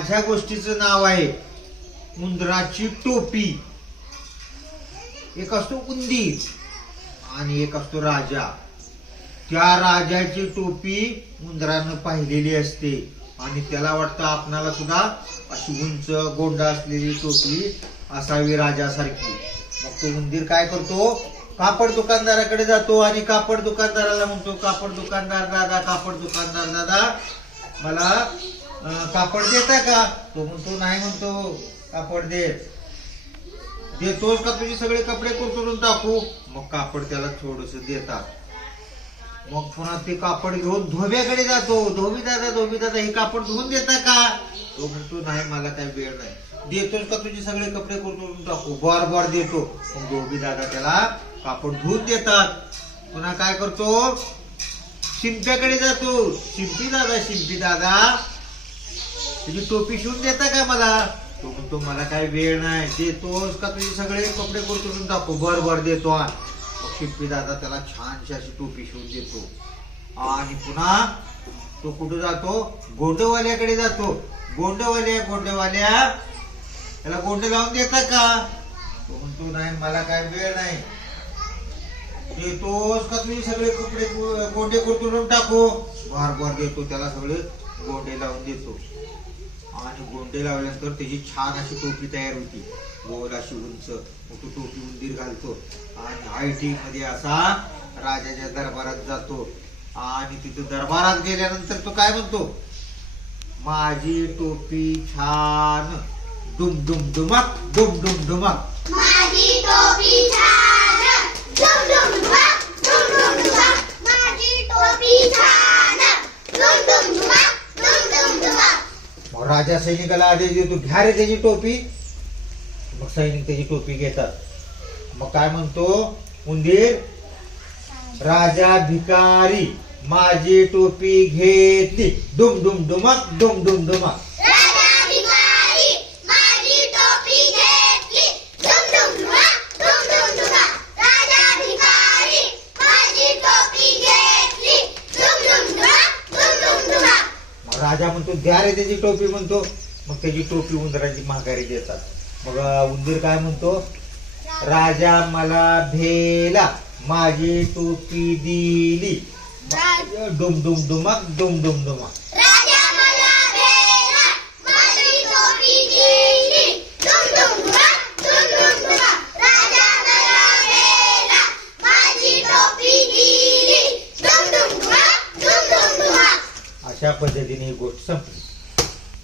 माझ्या गोष्टीचं नाव आहे उंदराची टोपी. एक असतो उंदीर आणि एक असतो राजा. त्या राजाची टोपी उंदरानं पाहिलेली असते आणि त्याला वाटतं आपणाला सुद्धा अशी उंच गोंडा असलेली टोपी असावी राजासारखी. मग तो उंदीर काय करतो, कापड दुकानदाराकडे जातो आणि कापड दुकानदाराला म्हणतो, कापड दुकानदार दादा, कापड दुकानदार दादा, मला कापड देता का? तो म्हणतो नाही, म्हणतो कापड देतोस का तुझे सगळे कपडे कुरतडून टाकू? मग कापड त्याला थोडस देतात. मग पुन्हा ते कापड घेऊन धोब्याकडे जातो, धोबी दादा हे कापड धुवून देता का? तो म्हणतो नाही, मला काही वेळ नाही. देतोस का तुझे सगळे कपडे कुरतडून टाकू? बर देतो. मग धोबी दादा त्याला कापड धुवून देतात. पुन्हा काय करतो, शिंप्याकडे जातो, शिंपी दादा तुझी टोपी शिवून देता का मला? तो म्हणतो मला काही वेळ नाही. देतोस का तुझे सगळे कपडे कुरतडून टाकू? बर देतो. मग शिंपी दादा त्याला छानशी अशी टोपी शिवून देतो. आणि पुन्हा तो कुठं जातो, गोंडवाल्याकडे जातो. गोंडवाल्या त्याला गोंड लावून देता का? तो म्हणतो नाही, मला काय वेळ नाही. देतोस का तुझे सगळे कपडे गोंडे कुरतडून टाकू? बर देतो. त्याला सगळे गोंडे लावून देतो. आणि गोंडे लावल्यानंतर त्याची छान अशी टोपी तयार होती, गोल अशी उंच. मग तो टोपी उंदीर घालतो आणि आयटी मध्ये असा राजाच्या दरबारात जातो. आणि तिथे दरबारात गेल्यानंतर तो काय म्हणतो, माझी टोपी छान डुम डुम डुमक, डुम डुम डुमक, माझी टोपी छान डुम डुम डुमक, डुम डुम डुमक, माझी टोपी छान डुम डुम डुमक, डुम डुम डुमक. मग राजा सैनिकाला आदेश देतो, घ्या रे त्याची टोपी. मग सैनिक त्याची टोपी घेतात. मग काय म्हणतो उंदीर, राजा भिकारी माझी टोपी घेतली, डुम डुम डुमक, डुम डुम डुमक. राजा भिकारी माझी टोपी घेतली, डुम डुम डुमक, डुम डुम डुमक. राजा भिकारी माझी टोपी घेतली, डुम डुम डुमक, डुम डुम डुमक. मग राजा म्हणतो द्या रे त्याची टोपी म्हणतो. मग त्याची टोपी उंदराची माघारी देतात. मग उंदीर काय म्हणतो, राजा मला भेला माझी टोपी दिली, डुम डुम डुमक, डुम डुम डुमक.